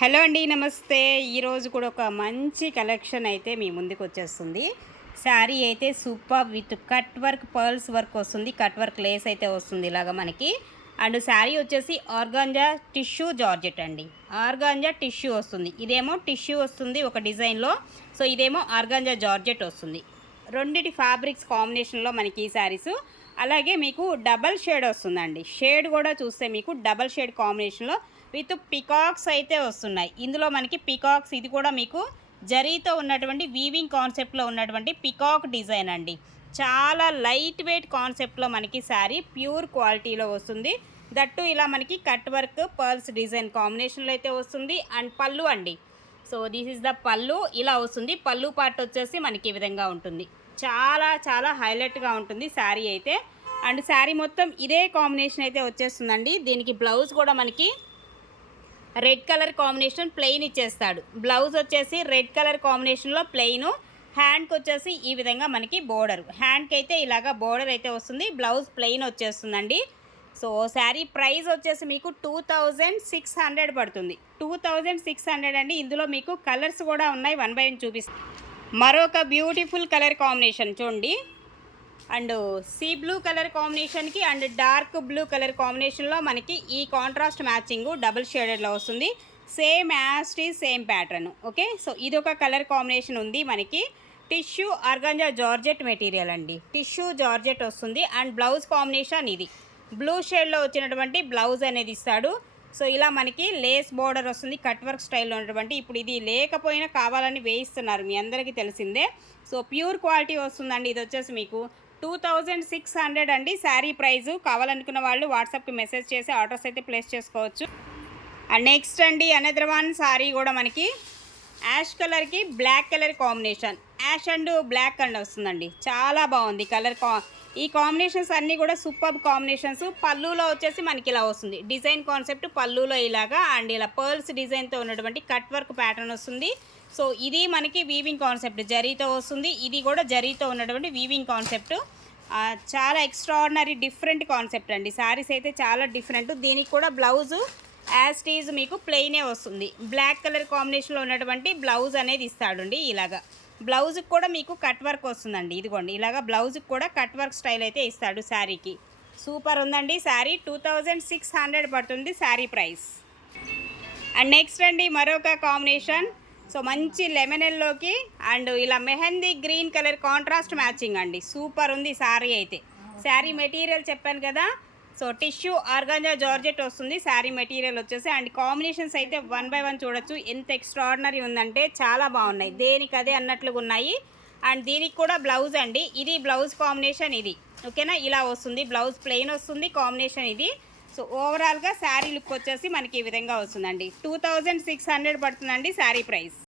Hello అండి, నమస్తే. ఈరోజు కూడా ఒక మంచి కలెక్షన్ అయితే మీ ముందుకు వచ్చేస్తుంది. శారీ అయితే super with cut work pearls work వస్తుంది. కట్ వర్క్ లేస్ అయితే వస్తుంది ఇలాగా మనకి. అండ్ శారీ వచ్చేసి ఆర్గాంజా టిష్యూ జార్జెట్ అండి. ఆర్గాంజా టిష్యూ వస్తుంది. ఇదేమో టిష్యూ వస్తుంది ఒక డిజైన్లో. సో ఇదేమో ఆర్గాంజా జార్జెట్ వస్తుంది. రెండిటి ఫ్యాబ్రిక్స్ కాంబినేషన్లో మనకి ఈ శారీసు. అలాగే మీకు డబల్ షేడ్ వస్తుందండి. షేడ్ కూడా చూస్తే మీకు డబల్ షేడ్ కాంబినేషన్లో విత్ పికాక్స్ అయితే వస్తున్నాయి. ఇందులో మనకి పికాక్స్, ఇది కూడా మీకు జరీతో ఉన్నటువంటి వీవింగ్ కాన్సెప్ట్లో ఉన్నటువంటి పికాక్ డిజైన్ అండి. చాలా లైట్ వెయిట్ కాన్సెప్ట్లో మనకి శారీ ప్యూర్ క్వాలిటీలో వస్తుంది. దట్టు ఇలా మనకి కట్ వర్క్ పర్ల్స్ డిజైన్ కాంబినేషన్లో అయితే వస్తుంది. అండ్ పళ్ళు అండి. సో దిస్ ఇస్ ద పళ్ళు, ఇలా వస్తుంది. పళ్ళు పార్ట్ వచ్చేసి మనకి ఈ విధంగా ఉంటుంది. చాలా చాలా హైలైట్గా ఉంటుంది శారీ అయితే. అండ్ శారీ మొత్తం ఇదే కాంబినేషన్ అయితే వచ్చేస్తుందండి. దీనికి బ్లౌజ్ కూడా మనకి రెడ్ కలర్ కాంబినేషన్ ప్లెయిన్ ఇచ్చేస్తాడు. బ్లౌజ్ వచ్చేసి రెడ్ కలర్ కాంబినేషన్లో ప్లెయిన్. హ్యాండ్కి వచ్చేసి ఈ విధంగా మనకి బోర్డర్. హ్యాండ్కి అయితే ఇలాగా బోర్డర్ అయితే వస్తుంది. బ్లౌజ్ ప్లెయిన్ వచ్చేస్తుందండి. సో శారీ ప్రైస్ వచ్చేసి మీకు 2600 పడుతుంది. 2600 అండి. ఇందులో మీకు కలర్స్ కూడా ఉన్నాయి. 1 by 1 చూపిస్తాను. మరొక బ్యూటిఫుల్ కలర్ కాంబినేషన్ చూడండి. అండ్ సీ బ్లూ కలర్ కాంబినేషన్కి అండ్ డార్క్ బ్లూ కలర్ కాంబినేషన్లో మనకి ఈ కాంట్రాస్ట్ మ్యాచింగ్ డబుల్ షేడెడ్లో వస్తుంది. Same as it is same pattern. Okay, so ఇది ఒక కలర్ కాంబినేషన్ ఉంది మనకి. టిష్యూ ఆర్గాంజా జార్జెట్ మెటీరియల్ అండి. టిష్యూ జార్జెట్ వస్తుంది. అండ్ బ్లౌజ్ కాంబినేషన్ ఇది బ్లూ షేడ్లో వచ్చినటువంటి బ్లౌజ్ అనేది ఇస్తాడు. సో ఇలా మనకి లేస్ బోర్డర్ వస్తుంది. కట్ వర్క్ స్టైల్లో ఉన్నటువంటి, ఇప్పుడు ఇది లేకపోయినా కావాలని వేయిస్తున్నారు, మీ అందరికీ తెలిసిందే. సో ప్యూర్ క్వాలిటీ వస్తుందండి. ఇది వచ్చేసి మీకు 2600 అండి శారీ ప్రైజు. కావాలనుకున్న వాళ్ళు వాట్సాప్కి మెసేజ్ చేసి ఆర్డర్స్ అయితే ప్లేస్ చేసుకోవచ్చు. అండ్ నెక్స్ట్ అండి అనదర్ వన్ శారీ కూడా మనకి యాష్ కలర్కి black colour combination. Ash and black and వస్తుందండి. చాలా బాగుంది కలర్. ఈ కాంబినేషన్స్ అన్నీ కూడా సూపర్ కాంబినేషన్స్. పళ్ళులో వచ్చేసి మనకి ఇలా వస్తుంది డిజైన్ కాన్సెప్ట్. పళ్ళులో ఇలాగా అండ్ ఇలా పర్ల్స్ డిజైన్తో ఉన్నటువంటి కట్ వర్క్ ప్యాటర్న్ వస్తుంది. సో ఇది మనకి వీవింగ్ కాన్సెప్ట్ జరీతో వస్తుంది. ఇది కూడా జరీతో ఉన్నటువంటి వీవింగ్ కాన్సెప్ట్. చాలా ఎక్స్ట్రాడినరీ డిఫరెంట్ కాన్సెప్ట్ అండి. శారీస్ అయితే చాలా డిఫరెంట్. దీనికి కూడా బ్లౌజు యాజ్ టీజ్ మీకు ప్లెయినే వస్తుంది. బ్లాక్ కలర్ కాంబినేషన్లో ఉన్నటువంటి బ్లౌజ్ అనేది ఇస్తాడండి. ఇలాగా బ్లౌజ్కి కూడా మీకు కట్ వర్క్ వస్తుందండి. ఇదిగోండి ఇలాగా బ్లౌజ్కి కూడా కట్ వర్క్ స్టైల్ అయితే ఇస్తాడు శారీకి. సూపర్ ఉందండి శారీ. 2600 పడుతుంది శారీ ప్రైస్. అండ్ నెక్స్ట్ అండి మరొక కాంబినేషన్. సో మంచి లెమనెల్లోకి అండ్ ఇలా mehndi green colour contrast matching అండి. సూపర్ ఉంది శారీ అయితే. శారీ మెటీరియల్ చెప్పాను కదా. సో టిష్యూ ఆర్గాంజా జార్జెట్ వస్తుంది శారీ మెటీరియల్ వచ్చేసి. అండ్ కాంబినేషన్స్ అయితే 1 by 1 చూడొచ్చు. ఎంత ఎక్స్ట్రాడినరీ ఉందంటే చాలా బాగున్నాయి. దేనికి అదే అన్నట్లుగా ఉన్నాయి. అండ్ దీనికి కూడా బ్లౌజ్ అండి. ఇది బ్లౌజ్ కాంబినేషన్ ఇది. ఓకేనా, ఇలా వస్తుంది. బ్లౌజ్ ప్లెయిన్ వస్తుంది. కాంబినేషన్ ఇది. సో ఓవరాల్గా శారీ లుక్ వచ్చేసి మనకి ఈ విధంగా వస్తుందండి. 2600 పడుతుందండి శారీ ప్రైస్.